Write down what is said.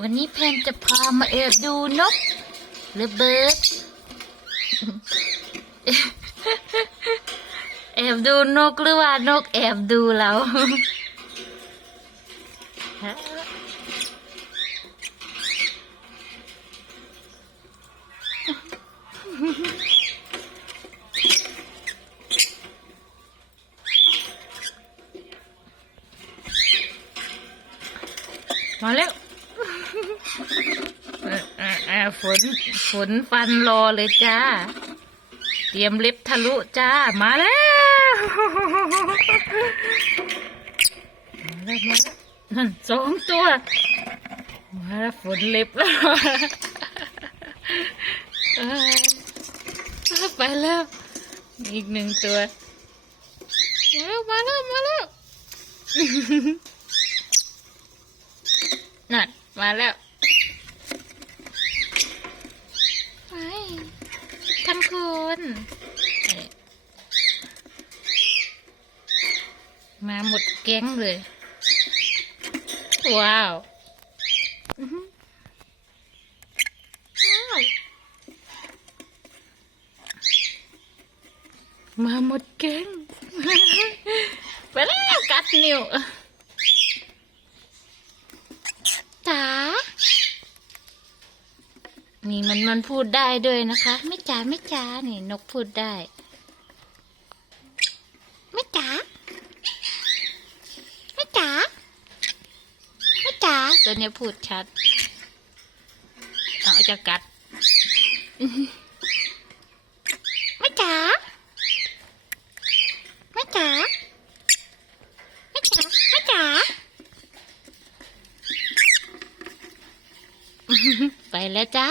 วันนี้แพนจะพามาแอบดูนกหระเบิร์ดแอบดูนกหรือว่านกแอบดูเรา มาแล้วฝนฝนฟันรอเลยจ้า เตรียมเล็บทะลุจ้า มาแล้ว มาแล้วมาแล้วนั่นสองตัว มาแล้วฝนเล็บแล้วเอ้ยไปแล้ว อีกหนึ่งตัว มาแล้วมาแล้วมาแล้ว มาแล้วไปท่านคุณนี่มาหมดแก๊งเลยว้าวว้าวมาหมดแก๊งไปแล้วกัดนิ้วจ๋า นี่มันมันพูดได้ด้วยนะคะ ไม่จ๋าไม่จ๋านี่ นกพูดได้ ไม่จ๋าไม่จ๋าไม่จ๋าตัวเนี้ยพูดชัดเอาจะกัดไม่จ๋าไม่จ๋า ไม่จ๋า ไม่จ๋า ไปแล้วจ้า